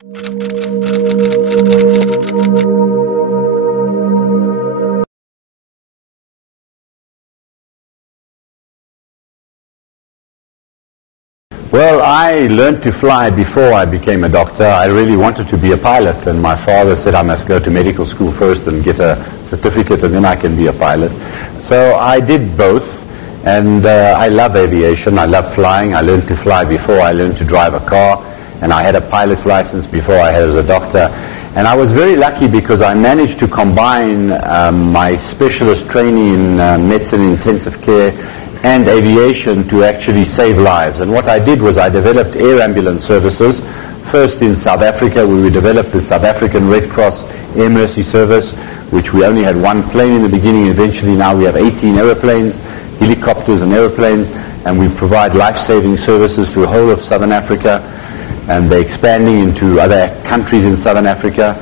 Well, I learned to fly before I became a doctor. I really wanted to be a pilot, and my father said I must go to medical school first and get a certificate, and then I can be a pilot. So I did both, and I love aviation. I love flying. I learned to fly before I learned to drive a car, and I had a pilot's license before I had as a doctor. And I was very lucky because I managed to combine my specialist training in medicine intensive care and aviation to actually save lives. And what I did was I developed air ambulance services, first in South Africa, where we developed the South African Red Cross Air Mercy Service, which we only had one plane in the beginning. Eventually now we have 18 aeroplanes, helicopters and aeroplanes, and we provide life-saving services to the whole of Southern Africa, and they're expanding into other countries in Southern Africa.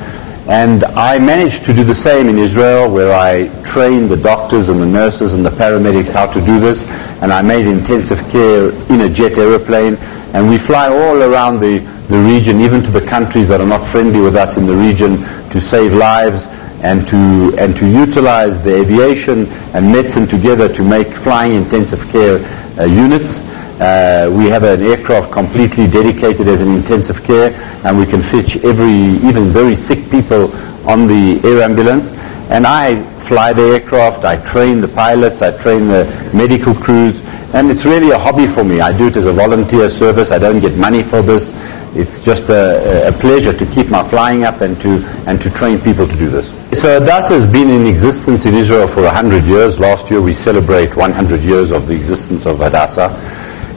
And I managed to do the same in Israel, where I trained the doctors and the nurses and the paramedics how to do this, and I made intensive care in a jet aeroplane, and we fly all around the region, even to the countries that are not friendly with us in the region, to save lives and to utilize the aviation and medicine together to make flying intensive care units. We have an aircraft completely dedicated as an intensive care, and we can fetch even very sick people on the air ambulance. And I fly the aircraft, I train the pilots, I train the medical crews, and it's really a hobby for me. I do it as a volunteer service. I don't get money for this. It's just a pleasure to keep my flying up and to train people to do this. So Hadassah has been in existence in Israel for 100 years. Last year we celebrate 100 years of the existence of Hadassah.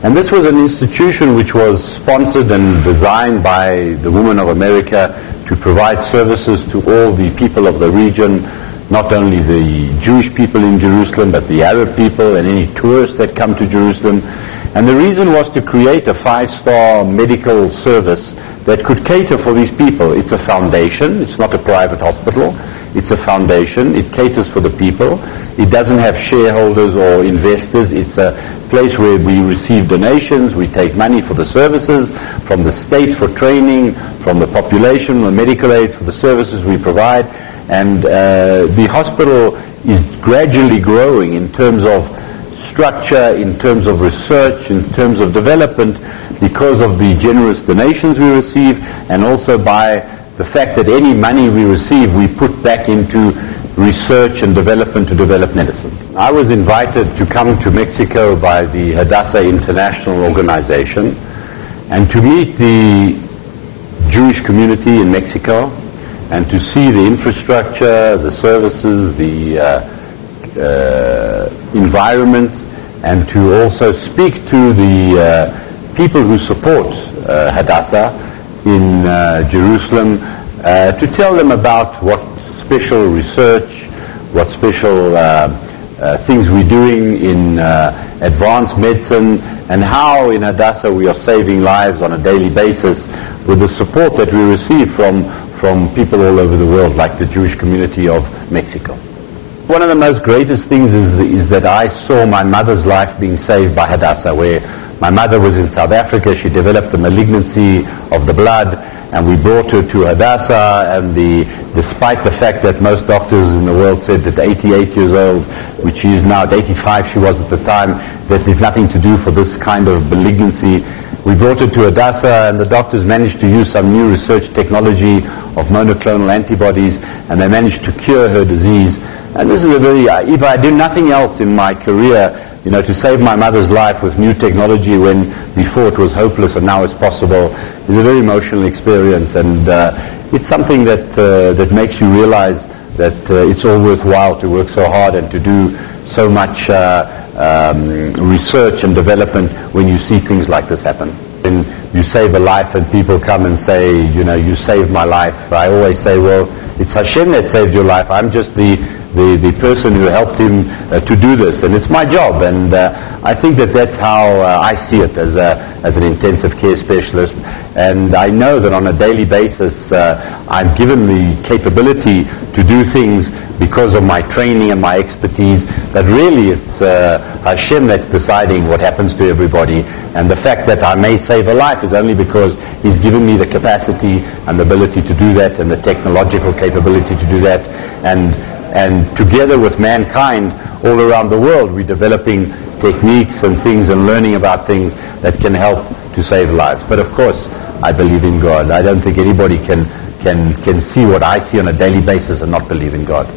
And this was an institution which was sponsored and designed by the Women of America to provide services to all the people of the region, not only the Jewish people in Jerusalem, but the Arab people and any tourists that come to Jerusalem. And the reason was to create a 5-star medical service that could cater for these people. It's a foundation. It's not a private hospital. It's a foundation. It caters for the people. It doesn't have shareholders or investors. It's a place where we receive donations. We take money for the services from the state for training, from the population, the medical aids for the services we provide. And the hospital is gradually growing in terms of structure, in terms of research, in terms of development, because of the generous donations we receive, and also by the fact that any money we receive we put back into research and development to develop medicine. I was invited to come to Mexico by the Hadassah International Organization and to meet the Jewish community in Mexico and to see the infrastructure, the services, the environment, and to also speak to the people who support Hadassah in Jerusalem, to tell them about what special research, what special things we're doing in advanced medicine, and how in Hadassah we are saving lives on a daily basis with the support that we receive from people all over the world, like the Jewish community of Mexico. One of the most greatest things is that I saw my mother's life being saved by Hadassah, where my mother was in South Africa. She developed a malignancy of the blood, and we brought her to Hadassah, and despite the fact that most doctors in the world said that 88 years old, which she is now, at 85 she was at the time, that there's nothing to do for this kind of malignancy. We brought her to Hadassah, and the doctors managed to use some new research technology of monoclonal antibodies, and they managed to cure her disease. And this is a very, if I do nothing else in my career, to save my mother's life with new technology when before it was hopeless and now it's possible, is a very emotional experience, and it's something that makes you realize that it's all worthwhile to work so hard and to do so much research and development when you see things like this happen. When you save a life and people come and say, you saved my life, I always say, well, it's Hashem that saved your life. I'm just the person who helped him to do this, and it's my job, and I think that that's how I see it as an intensive care specialist. And I know that on a daily basis I'm given the capability to do things because of my training and my expertise, that really it's Hashem that's deciding what happens to everybody. And the fact that I may save a life is only because He's given me the capacity and the ability to do that, and the technological capability to do that. And together with mankind all around the world, we're developing techniques and things and learning about things that can help to save lives. But of course, I believe in God. I don't think anybody can see what I see on a daily basis and not believe in God.